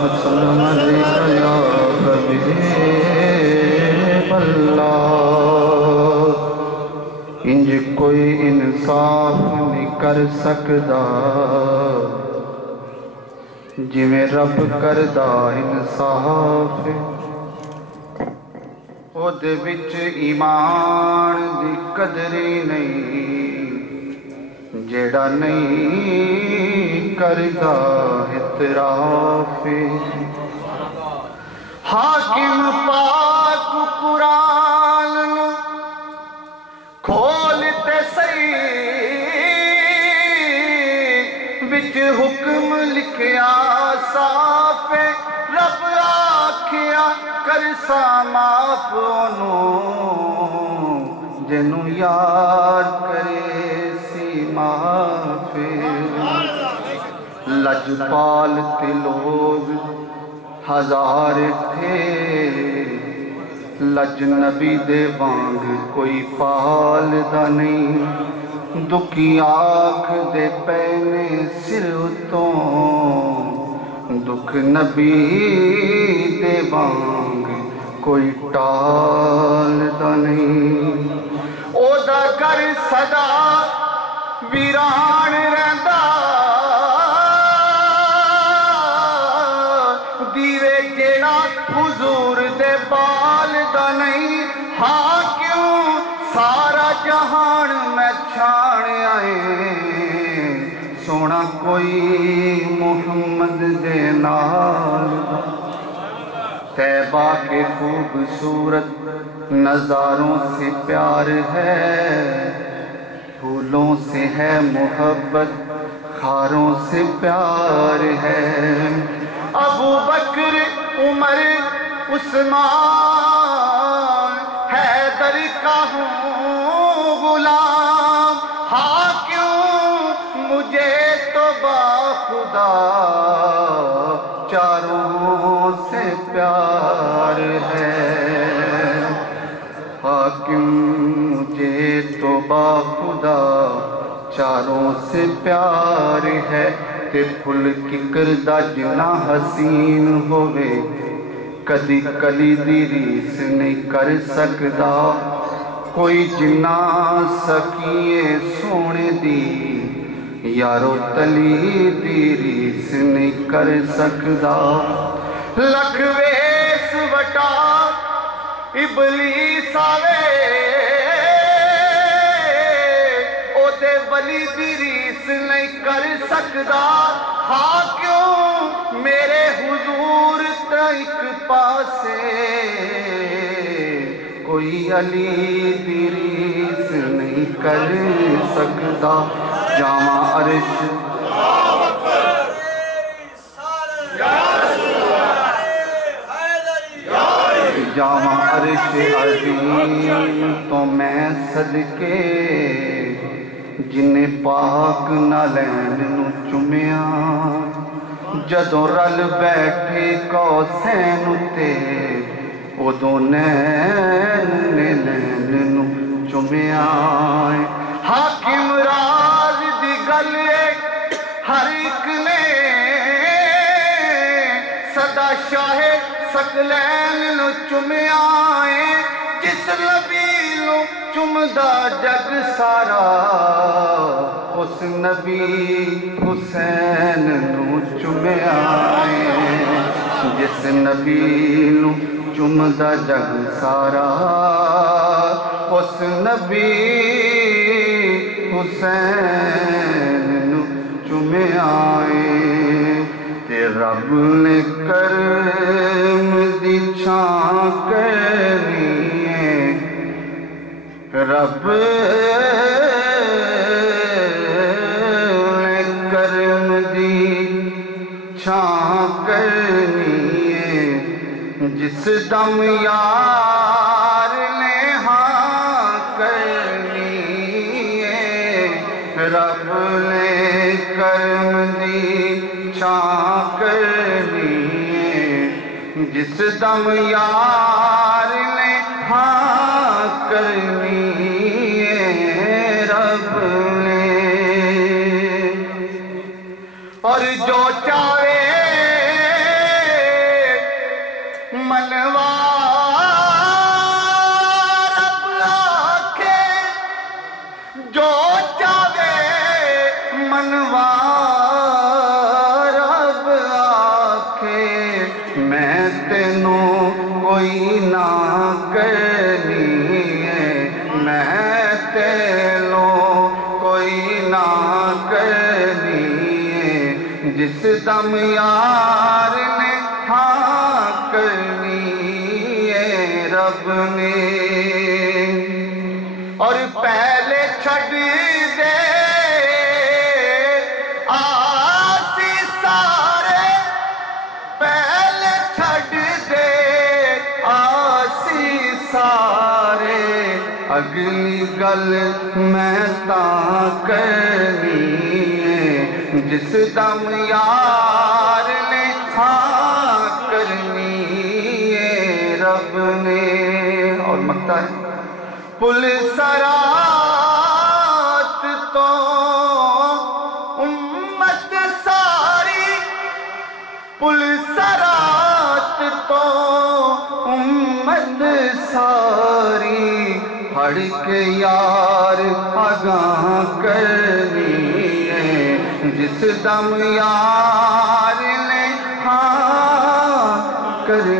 السلام علیکم یا حبیب اللہ انج کوئی انصاف نہیں کر سکدا جویں رب کردا انصاف او دے وچ ایمان دی قدری نہیں جیڑا نہیں کردا اعتراف حاکم پاک قرآن نو کھولتے صحیح وچ حکم لکھیا صاف رب آکھیا کرسا معاف اونوں جنوں یار کرے سی معاف لجپال تے لوگ ہزار تھے لجنبی دے وانگ کوئی پال دا نہیں دکھی آنکھ دے پینے سر اتوں دکھ نبی دے وانگ کوئی ٹال دا نہیں او دا کر صدا ویران رہندا دیوے جیڑا حضور دے بال دا نہیں ہاں کیوں سارا جہان میں چھاڑ آئے سونا کوئی محمد دے نال طیبہ کے خوبصورت نظاروں سے پیار ہے پھولوں سے ہے محبت خاروں سے پیار ہے ابو بکر عمر عثمان حیدر کا ہوں غلام ہاں کیوں مجھے تو باخدا چاروں سے پیار ہے ہاں کیوں مجھے تو باخدا چاروں سے پیار ہے تے پھل ککردہ جنا حسین ہوئے کدی کلی دی ریس نہیں کر سکدا کوئی جنا سکیے سونے دی یارو تلی دی ریس نہیں کر سکدا لکھ ویس وٹا ابلیس آوے او دے ولی دی ریس نہیں کر سکدا ہاں کیوں میرے حضور تا ایک پاسے کوئی علی دی ریس نہیں کر سکدا جامع عرش جامع عرش عظیم تو میں صدقے جنہیں پاک نالین نو چمیا جدوں رل بیٹھے قوسین اتے ادوں نین نو چمیا حاکم راز دی گل ہر ایک نے صدا شاہ سکلین نو چمیا جس لبیلو چمدا جگ سارا اس نبی حسین نو چمیا جس نبی نو چمدا جگ سارا اس نبی حسین نو چمیا تے رب نے کرم دی چھاں کرنی ہے رب نے کرم دی چھاں کرنی ہے جس دم یار نے ہاں کرنی ہے رب نے کرم دی چھاں کرنی ہے جس دم یار نے ہاں کرنی اور جو چاہے منوا رب آکھے، جو چاہے منوا رب آکھے، میں تینوں کوئی نہ کرنی ہے، میں تینوں کوئی نہ کرنی ہے، جس دم یار نے ہاں کرنی ہے رب نے۔ اور پہلے چھڈ دے آسی سارے، پہلے چھڈ دے آسی سارے، اگلی گل میں تاں کرنی ہے، جس دم یار نے ہاں کرنی ہے رب نے۔ اور مکتا ہے پل صراط تو امت ساری، پل صراط تو امت ساری، پڑھ کے یار آگاہ کرنی ہے، جس دم یار نے ہاں کرنی